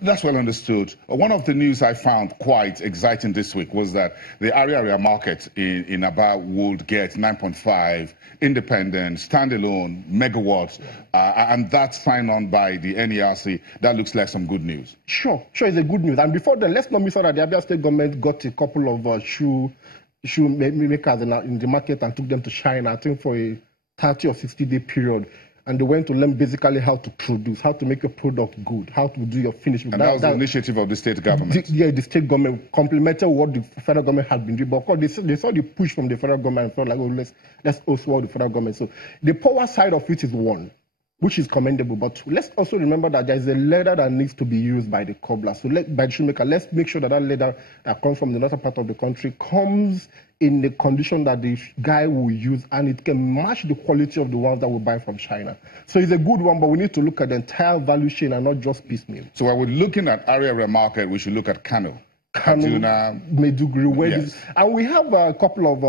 That's well understood. One of the news I found quite exciting this week was that the Ariaria market in Aba would get 9.5 independent, standalone megawatts, and that's signed on by the NERC. That looks like some good news. Sure, it's a good news. And before then, let's not miss out that the Abia State government got a couple of shoe makers in the market and took them to China, I think for a 30 or 60-day period. And they went to learn basically how to produce, how to make a product good, how to do your finish. And that was the initiative of the state government. The state government complemented what the federal government had been doing. But of course, they saw the push from the federal government and felt like, oh, let's also work the federal government. So the power side of it is one, which is commendable. But let's also remember that there is a leather that needs to be used by the cobbler. So by the shoemaker, let's make sure that that leather that comes from the northern part of the country comes in the condition that the guy will use, and it can match the quality of the ones that we buy from China. So it's a good one, but we need to look at the entire value chain and not just piecemeal. So when we're looking at area market, we should look at Kano, Maiduguri, yes. And we have a couple of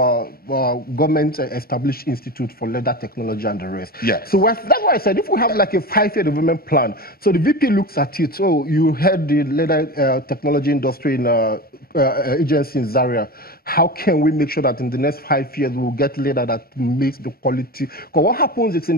government-established institutes for leather technology and the rest. Yes. So that's why I said if we have like a 5-year development plan, so the VP looks at it. So you heard the leather technology industry in agency in Zaria. How can we make sure that in the next 5 years we'll get leather that meets the quality? Because what happens is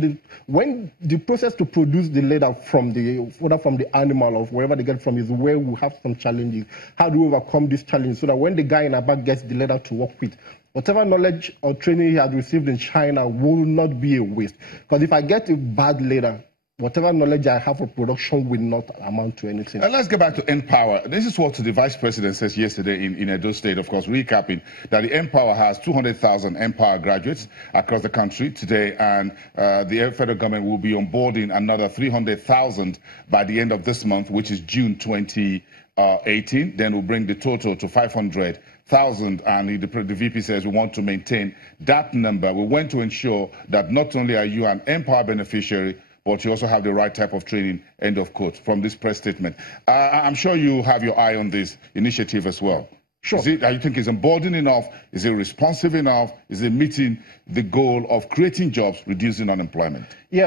when the process to produce the leather from the animal or wherever they get from is where we have some challenges. How do we overcome this challenge so that when the guy in our back gets the leather to work with, whatever knowledge or training he has received in China will not be a waste? Because if I get a bad leather, whatever knowledge I have of production will not amount to anything. And let's get back to Empower. This is what the Vice President says yesterday in Edo State, of course, recapping that the Empower has 200,000 Empower graduates across the country today, and the federal government will be onboarding another 300,000 by the end of this month, which is June 2018. Then we'll bring the total to 500,000, and the VP says we want to maintain that number. We want to ensure that not only are you an Empower beneficiary, but you also have the right type of training, end of quote, from this press statement. I'm sure you have your eye on this initiative as well. Sure. Do you think it's emboldening enough? Is it responsive enough? Is it meeting the goal of creating jobs, reducing unemployment? We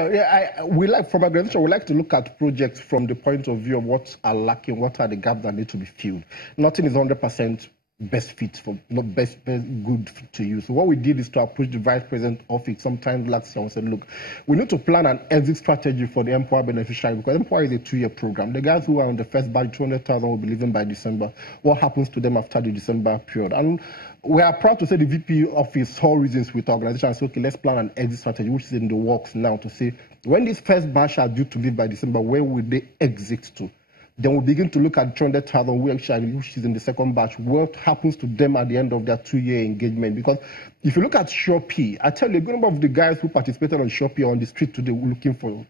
like, from organization, we like to look at projects from the point of view of what are lacking, what are the gaps that need to be filled. Nothing is 100% best fit for best good to you. So what we did is to approach the Vice President office sometime last year and said, look, we need to plan an exit strategy for the Empower beneficiary, because Empower is a 2-year program. The guys who are on the first batch, 200,000 will be leaving by December. What happens to them after the December period? And we are proud to say the VP office saw reasons with the organization and said, okay, let's plan an exit strategy, which is in the works now, to say when this first batch are due to leave by December, where will they exit to? Then we begin to look at 200,000, which is in the second batch. What happens to them at the end of their 2-year engagement? Because if you look at Shopee, I tell you, a good number of the guys who participated on Shopee are on the street today looking for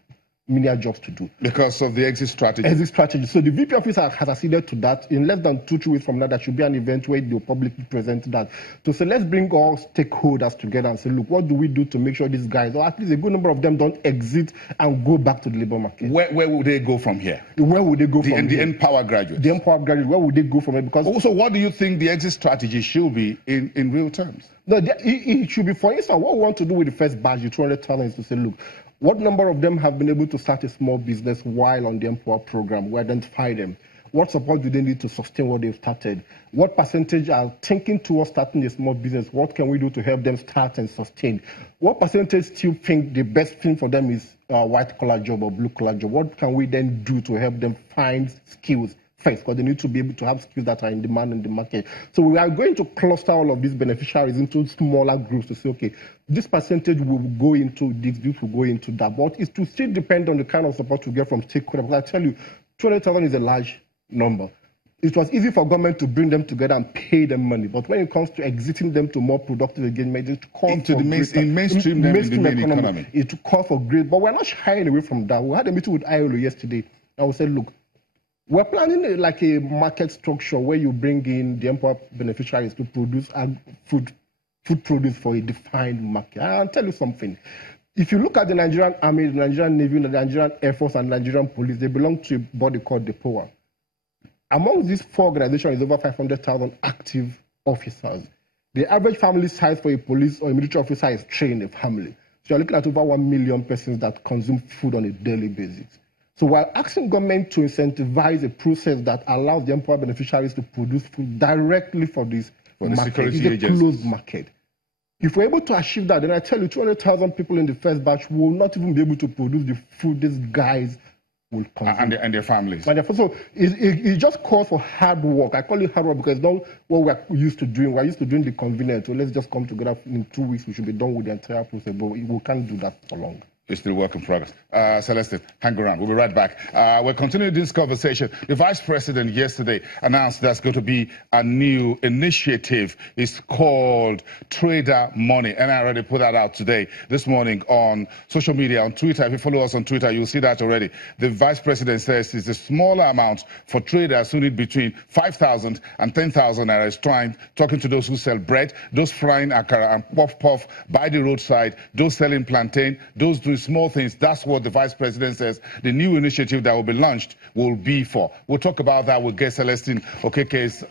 menial jobs to do. Because of the exit strategy? Exit strategy. So the VP office has acceded to that. In less than 2-3 weeks from now, there should be an event where they'll publicly present that. So let's bring all stakeholders together and say, look, what do we do to make sure these guys, or at least a good number of them, don't exit and go back to the labor market? Where would they go from here? Where would they go from here? The Empower graduates? The Empower graduates, where would they go from here? Because also, what do you think the exit strategy should be in real terms? No, it should be, for instance, what we want to do with the first batch, the 200,000, is to say, look, what number of them have been able to start a small business while on the Empower program? We identify them. What support do they need to sustain what they've started? What percentage are thinking towards starting a small business? What can we do to help them start and sustain? What percentage still think the best thing for them is a white-collar job or blue-collar job? What can we then do to help them find skills first? Because they need to be able to have skills that are in demand in the market. So we are going to cluster all of these beneficiaries into smaller groups to say, okay, this percentage will go into this will go into that. But it's to still depend on the kind of support you get from stakeholders. Because I tell you, 200,000 is a large number. It was easy for government to bring them together and pay them money. But when it comes to exiting them to more productive engagement, it calls for mainstream economy. It calls for great. But we're not shying away from that. We had a meeting with ILO yesterday, and we said, look, we're planning like a market structure where you bring in the Empower beneficiaries to produce food produce for a defined market. I'll tell you something. If you look at the Nigerian Army, the Nigerian Navy, the Nigerian Air Force, and Nigerian Police, they belong to a body called the POA. Among these 4 organizations is over 500,000 active officers. The average family size for a police or a military officer is 3 in a family. So you're looking at over 1 million persons that consume food on a daily basis. So we're asking government to incentivize a process that allows the empowered beneficiaries to produce food directly for this market. It's a closed market. If we're able to achieve that, then I tell you, 200,000 people in the first batch will not even be able to produce the food these guys will consume. And their families. So it just calls for hard work. I call it hard work because it's not what we're used to doing. We're used to doing the convenience. So let's just come together in 2 weeks. We should be done with the entire process, but we can't do that for long. It's still work in progress. Celeste, hang around. We'll be right back. We're continuing this conversation. The Vice President yesterday announced there's going to be a new initiative. It's called Trader Money. And I already put that out today, this morning on social media, on Twitter. If you follow us on Twitter, you'll see that already. The Vice President says it's a smaller amount for traders who need between 5,000 and 10,000 naira. Talking to those who sell bread, those frying akara and puff-puff by the roadside, those selling plantain, those doing small things. That's what the Vice President says the new initiative that will be launched will be for. We'll talk about that. We'll get Celestine Okeke's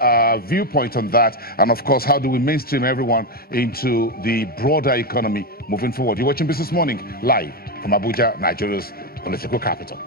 viewpoint on that. And of course, how do we mainstream everyone into the broader economy moving forward? You're watching Business Morning live from Abuja, Nigeria's political capital.